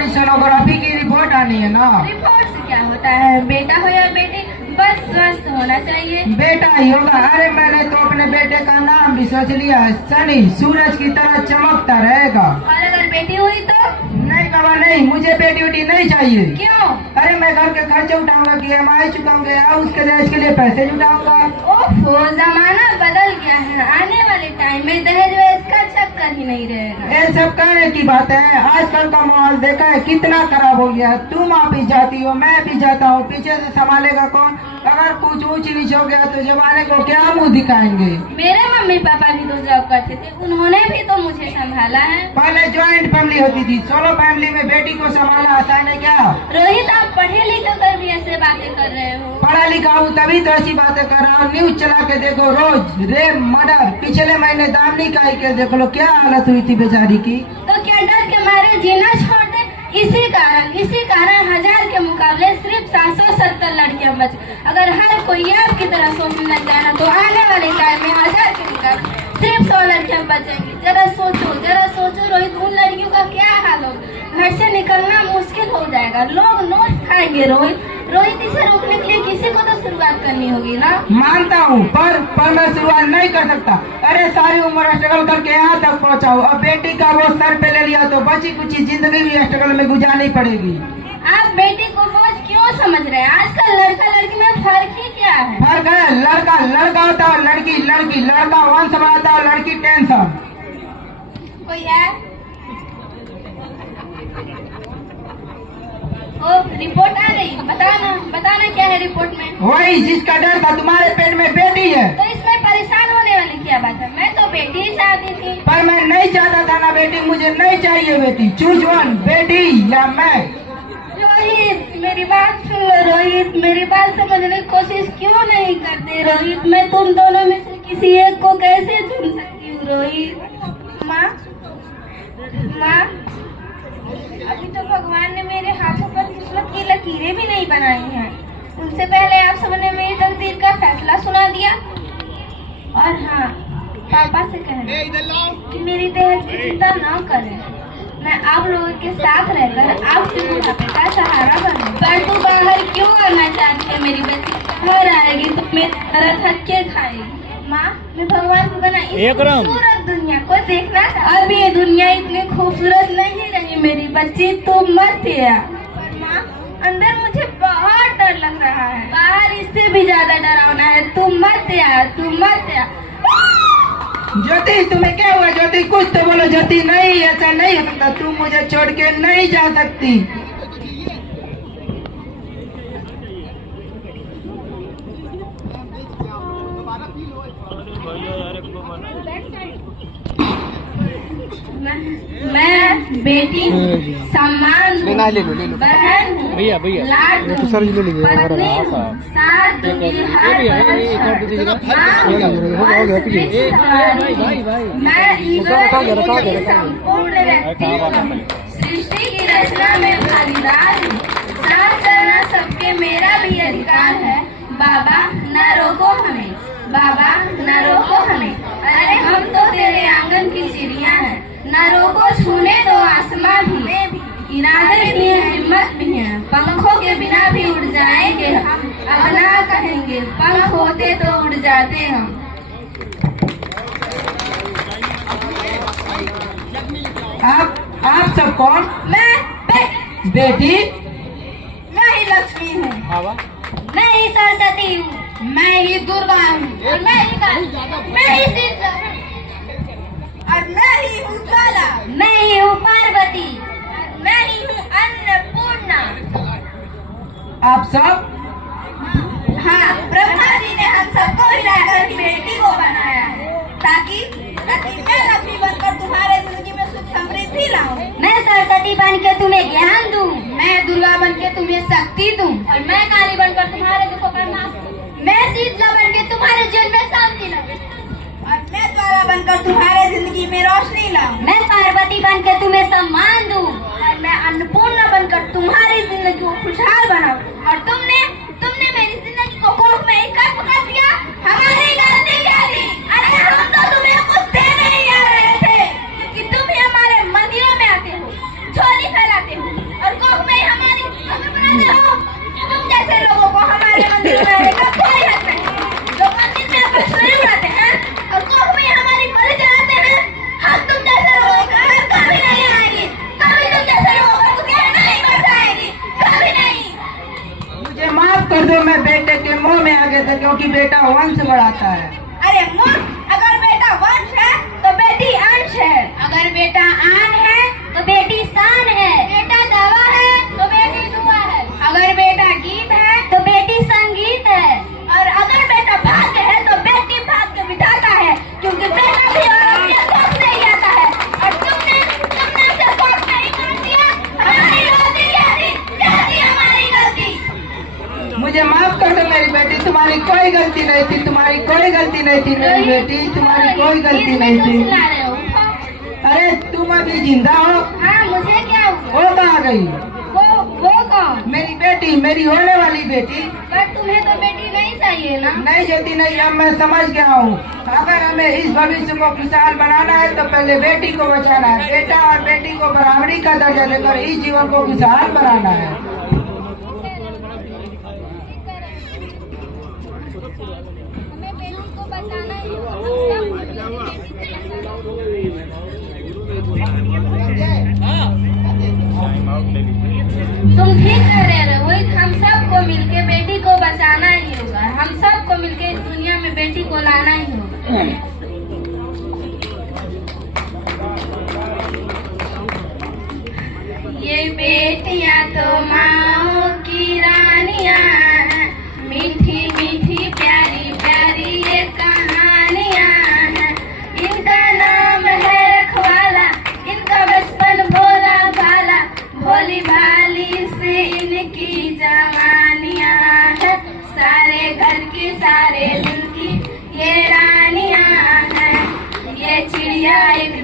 तुम्हारी सोनोग्राफी की रिपोर्ट आनी है ना। रिपोर्ट से क्या होता है, बेटा हो या बेटी, बस स्वस्थ होना चाहिए। बेटा ही होगा। अरे मैंने तो अपने बेटे का नाम भी सोच लिया है, सनी, सूरज की तरह चमकता रहेगा। और अगर बेटी हुई तो? नहीं बाबा नहीं, मुझे बेटी उटी नहीं चाहिए। क्यों? अरे मैं घर के खर्चे उठाऊंगा कि EMI चुकाऊंगा, उसके दहेज के लिए पैसे जुटाऊंगा। ओफो, जमाना बदल गया है। आने वाले टाइम में दहेज वहेज का चक्कर ही नहीं रहेगा। ये सब कहने की बात है। आजकल का माहौल देखा है कितना खराब हो गया है। तुम आप भी जाती हो, मैं भी जाता हूँ, पीछे से संभालेगा कौन? अगर कुछ ऊंच नीच हो गया तो जमाने को क्या मुंह दिखाएंगे? मेरे मम्मी पापा भी तो जॉब करते थे, उन्होंने भी तो मुझे संभाला है। पहले ज्वाइंट फैमिली होती थी, सोलो फैमिली में बेटी को संभालना आसान है क्या? रोहित, आप पढ़े लिखे कर भी ऐसे बातें कर रहे हो। पढ़ा लिखा हूँ तभी तो ऐसी बातें कर रहा हूँ। न्यूज चला के देखो, रोज रेप मर्डर। पिछले महीने दामनी का के देख लो क्या हालत हुई थी बेचारी की। तो क्या डर के मारे जीना छोड़ दे? इसी कारण 1000 के मुकाबले सिर्फ 770 लड़कियां बच। अगर हर कोई आपकी तरह सोचने लग जाए ना, तो आने वाले टाइम में 1000 के मुकाबले सिर्फ 100 लड़कियां बचेंगी। जरा सोचो रोहित, उन लड़कियों का क्या हाल होगा? घर से निकलना मुश्किल हो जाएगा, लोग नोट खाएंगे। रोहित, इसे रोकने के लिए किसी को तो शुरुआत करनी होगी ना। मानता हूँ, पर मैं शुरुआत नहीं कर सकता। अरे सारी उम्र स्ट्रगल करके यहाँ तक पहुँचा हूँ। अब बेटी का वो सर पे ले लिया तो बची कुछ जिंदगी भी स्ट्रगल में गुजारनी पड़ेगी। आप बेटी को बोझ क्यों समझ रहे हैं? आजकल लड़का लड़की में फर्क ही क्या है? फर्क है, लड़का लड़का होता है, लड़की लड़की। लड़का वंश बढ़ाता है, लड़की टेंशन। कोई है? ओ, रिपोर्ट आ गई, बताना क्या है रिपोर्ट में? वही जिसका डर था, तुम्हारे पेट में बेटी है। तो इसमें परेशान होने वाली क्या बात है? मैं तो बेटी ही चाहती थी। पर मैं नहीं चाहता था ना बेटी, मुझे नहीं चाहिए बेटी। चूज वन, बेटी या मैं। रोहित, मेरी बात सुन लो। रोहित, मेरी बात समझने की कोशिश क्यों नहीं करते? रोहित, मैं तुम दोनों में से किसी एक को कैसे चुन सकती हूँ? रोहित, माँ, अभी तो भगवान ने मेरे हाथों पर किस्मत की लकीरें भी नहीं बनाई हैं। उनसे पहले आप सबने मेरी तकदीर का फैसला सुना दिया। और हाँ, पापा से कहना कि मेरी दहेज की चिंता न करें। मैं आप लोगों के साथ रहकर आपके बुढ़ापे का सहारा बनूं। पर तू बाहर क्यों आना चाहती है मेरी बच्ची? घर आएगी तो मेरी तरह थके खाएगी। माँ, मैं भगवान को बना इस खूबसूरत दुनिया को देखना था। अब ये दुनिया इतनी खूबसूरत नहीं रही मेरी बच्ची, तुम मत या। पर माँ, अंदर मुझे बहुत डर लग रहा है। बाहर इससे भी ज्यादा डरावना है। तुम मत या। ज्योति, तुम्हें क्या हुआ? ज्योति कुछ तो बोलो। ज्योति, नहीं, ऐसा नहीं हो सकता। तुम मुझे छोड़ के नहीं जा सकती। मैं बेटी हूँ, सम्मान हूँ, बहन हूँ, लाड हूँ, पत्नी हूँ, साथ दूंगी हर मैं ईश्वर की संपूर्ण व्यक्ति हूँ। सृष्टि की रचना में भागीदार हूँ। साथ चलना सबके मेरा भी अधिकार है। बाबा न रोको हमें, बाबा न रोको हमें। अरे हम तो तेरे आंगन की चिड़िया हैं, न रोको छूने दो आसमां भी। इरादे भी है, हिम्मत भी है, पंखों के बिना भी उड़ जाएंगे हम। अब ना कहेंगे पंख होते तो उड़ जाते हम। आप सब कौन? मैं बेटी? मैं ही लक्ष्मी हूँ, मैं ही सरस्वती हूँ, मैं ही दुर्गा हूँ, और मैं ही सीता, और मैं ही हूँ ज्वाला, मैं ही हूँ पार्वती, मैं ही हूँ अन्नपूर्णा। आप सब? हाँ, ब्रह्मा जी ने हम सबको हिलाकर बेटी को बनाया है, ताकि मैं लक्ष्मी बनकर तुम्हारे जिंदगी में सुख समृद्धि लाऊं। मैं सरस्वती बन के तुम्हें ज्ञान दूं, मैं दुर्गा बन के तुम्हें शक्ति दूं, और मैं काली बनकर तुम्हारे दुखों का नाश दूं। मैं शीतला बन के तुम्हारे जीवन में शांति लाऊं, और मैं ज्वाला बनकर तुम्हारे जिंदगी में रोशनी लाऊं। मैं पार्वती बन के तुम्हें सम्मान दूं, और मैं अन्नपूर्णा बनकर तुम्हारी जिंदगी को खुशहाल बनाऊं। और तुमने मेरी जिंदगी को कोख में इकट्ठ कर दिया। हमारी गलती क्या थी? अरे हम तो तुम्हें कुछ देने ही आ रहे थे, क्योंकि तुम ही हमारे मंदिरों में आते हो, झोली फैलाते हो, क्योंकि बेटा वंश बढ़ाता है। अरे मूर्ख, अगर बेटा वंश है तो बेटी अंश है। अगर बेटा आन है तो बेटी शान है। बेटा दवा है तो बेटी दुआ है। अगर बेटा गीत है तो बेटी संगीत है। और अगर बेटा भाग्य है तो बेटी भाग्य विधाता है, क्योंकि बेटा भी औरत के साथ नहीं आता है। और तुमने उसे कोर्ट नहीं कर दिया, हमारी गलती क्या थी हमारी गलती। मुझे माफ कर दो मेरी बेटी, तुम्हारी कोई गलती नहीं थी, तुम्हारी कोई गलती नहीं थी मेरी बेटी, तुम्हारी कोई गलती नहीं थी। अरे तुम अभी जिंदा हो? हाँ, मुझे क्या हुआ? वो कहाँ गई? वो कौन? मेरी बेटी, मेरी होने वाली बेटी। पर तुम्हें तो बेटी नहीं चाहिए ना? नहीं जती नहीं, अब मैं समझ गया हूँ। अगर हमें इस भविष्य को खुशहाल बनाना है तो पहले बेटी को बचाना है। बेटा और बेटी को बराबरी का दर्जा देकर इस जीवन को खुशहाल बनाना है। हमें बेटी को बचाना ही होगा। तुम ठीक कह रहे हो, हम सबको मिलके बेटी को बचाना ही होगा। हम सबको मिलके इस दुनिया में बेटी को लाना ही होगा। ये बेटियां तो माओ की रानियां हैं, मीठी मीठी प्यारी प्यारी ये कहानियां हैं। इनका नाम है रखवाला, इनका बचपन भोला भाला, भोली भाली से इनकी जवानियां हैं। सारे घर की सारे दिल की ये रानियां हैं। ये चिड़िया एक